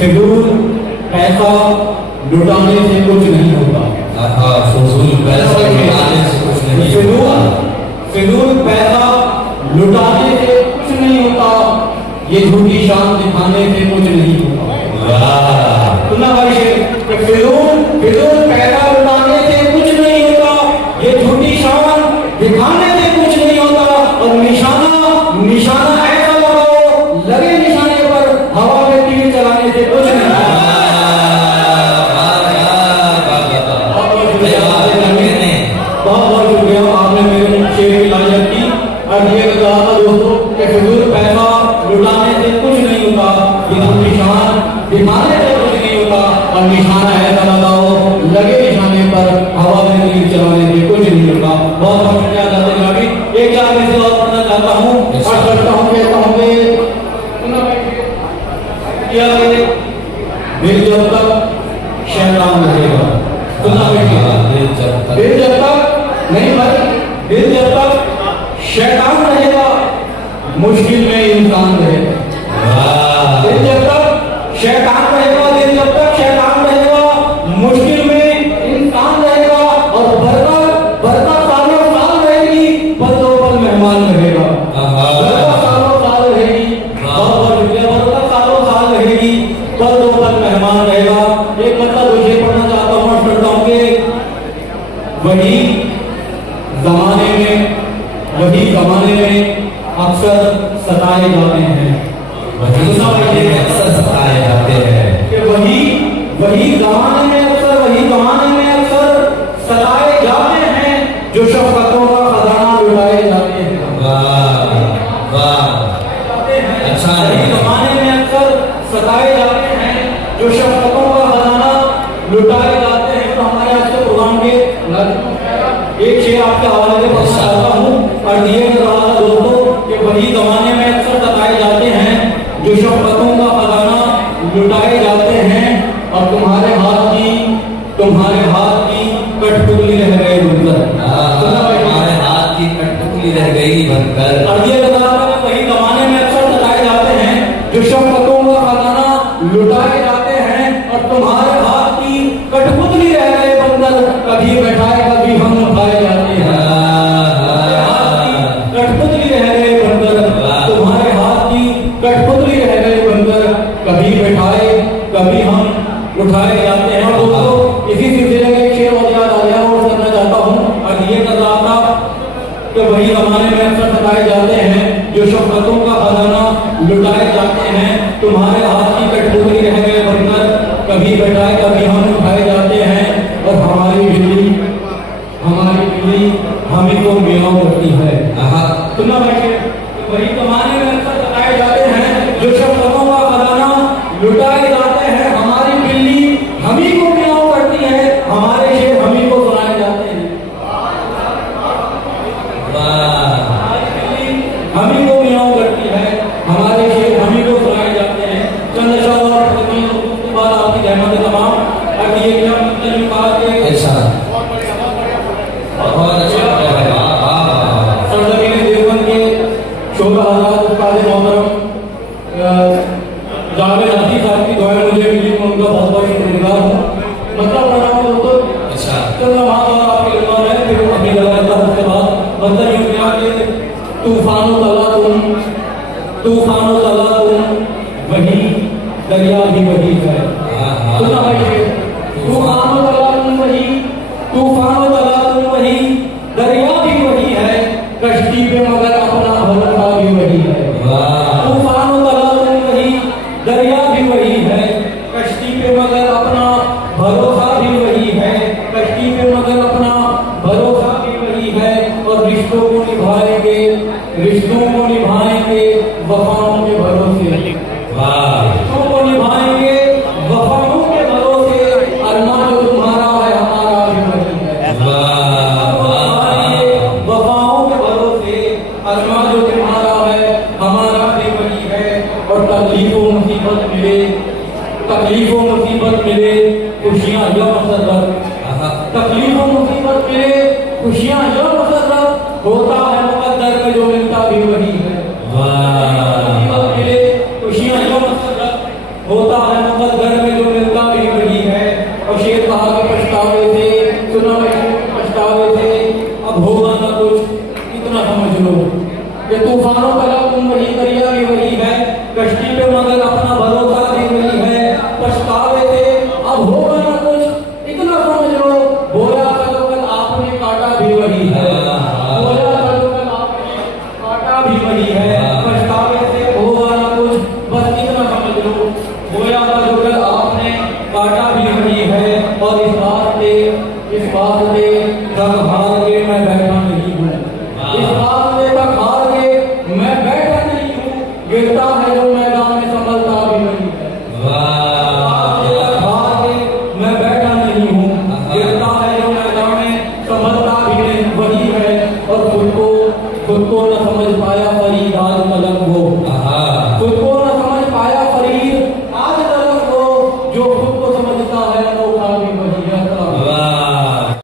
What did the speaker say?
फिजूल पैसा लुटाने से कुछ नहीं होता। फिजूल पैसा लुटाने से कुछ नहीं होता। फिजूल पैसा लुटाने से कुछ नहीं होता, ये झूठी शान दिखाने से कुछ नहीं होता। सुना भाई शेर, फिजूल पैसा लुटाने से कुछ नहीं होता, ये झूठी शान दिखाने से कुछ नहीं होता। और निशाना ऐसा लगाओ, लगे निशाने पर हवा में तीर चलाने से कुछ नहीं होता। बहुत बहुत शुक्रिया, आपने मेरे शेर की तारीफ की। और ये कहा था दोस्तों कि फिजूल पैसा लुटाने से कुछ नहीं होता, ये झूठी शान दिखाने से कुछ नहीं होता। और निशाना ऐसा लगाओ, लगे निशाने पर हवा में तीर चलाने से कुछ नहीं होता। बहुत बहुत शुक्रिया दादा जी। एक चार में से और पढ़ना चाहता हूँ और करता हूँ, कहता हूँ दिल जब तक शैतान रहेगा, दिल जब तक नहीं भाई, दिल जब तक शैतान रहेगा, मुश्किल में इंसान रहेगा। दिल जब तक शैतान रहेगा, दिल जब तक शैतान रहेगा, मुश्किल में इंसान रहेगा। और बरकत सालों साल रहेगी, पलों पल मेहमान रहेगा। बरकत सालों साल रहेगी, बहुत शुक्रिया, बरकत सालों साल रहेगी, पलों पल मेहमान रहेगा। एक मतलब मुझे पढ़ना चाहता हूँ, पढ़ता हूँ कि वही जमाने में अक्सर सताए जाते हैं। अक्सर सताए जाते हैं कि वही जमाने में अक्सर सताए जाते हैं, जो शफ़क़तों का खजाना लुटाए जाते हैं। अच्छा, वही जमाने में अक्सर सताए जाते हैं, जो शफ़क़तों का खजाना लुटाए जाते हैं। तो हमारे आज के प्रोग्राम के एक शेर आपके हवाले से पढ़ना चाहता हूँ और दिए रहा था दोस्तों कि वही जमाने में अक्सर सताए जाते हैं, जो शफ़क़तों का खजाना लुटाए जाते हैं। और तुम्हारे हाथ की कठपुतली रह गए बनकर। तुम्हारे हाथ की कठपुतली रह गई बनकर। और ये बता रहा था वही जमाने में अक्सर सताए जाते हैं, जो शफ़क़तों का खजाना लुटाए जाते हैं। और तुम्हारे हाथ की कठपुतली रह गए बनकर, कभी बैठाए कभी हम उठाए जाते हैं। कठपुतली रह गए बनकर, तुम्हारे हाथ की कठपुतली रह गए बनकर, कभी बैठाए कभी हम उठाए जाते हैं। और दोस्तों इसी सिलसिले में एक शेर और याद आ गया और करना चाहता हूँ। और ये कर रहा था कि वही जमाने में अक्सर सताए जाते हैं, जो शफ़क़तों का खजाना लुटाए जाते हैं। तुम्हारे हाथ की कठपुतली रह गए बनकर, कभी बैठाए कभी हम उठाए जाते हैं। और हमारी बिल्ली हमें को म्याऊं करती है। सुना भाई, वही जमाने में अक्सर सताए जाते हैं, जो शफ़क़तों का खजाना लुटाए जाते हैं। हमारी बिल्ली हमी को म्याऊं करती है, हमारे शेर हमी को सुनाए जाते हैं। हमारी बिल्ली हमी को म्याऊं करती है, हमारे शेर हमी को सुनाए जाते हैं। चंद शब्द और उसके बाद आपकी रहमत तमाम और ये क्या मतलब कहा कि बहुत अच्छा सरजमीन देवबंद के शोभा उस्ताद मोहतरम जावेद हसी साहब की दुआएं मुझे मिली, मैं उनका बहुत बहुत शुक्रगुजार हूँ। मतलब पढ़ रहा हूँ दोस्तों, अच्छा चंद माह और आपके इल्म है, फिर अपनी गला करता हूँ। उसके बाद मतलब यूँ किया कि तूफानो तला तुम वही दरिया भी वही है। सुना भाई, तूफानो तला तुम वही दरिया भी वही है, कश्ती पे मगर अपना भरोसा भी वही है। तूफान तला तुम वही दरिया भी वही है, कश्ती पे मगर अपना भरोसा भी वही है, कश्ती पे मगर अपना भरोसा भी वही है। और रिश्तों को निभाएंगे वफाओं के भरोसे, रिश्तों को निभाएंगे वफाओं के भरोसे। अरमा जो तुम्हारा है हमारा भी वही है, वफाओं के भरोसे। अरमा जो तुम्हारा है हमारा भी वही है। और तकलीफों मुसीबत मिले खुशियाँ या मसरत, तकलीफों मुसीबत मिले खुशियाँ या मसरत, होता है मुकद्दर में जो मिलता भी वही है। मुसीबत मिले खुशियाँ या मसरत, होता है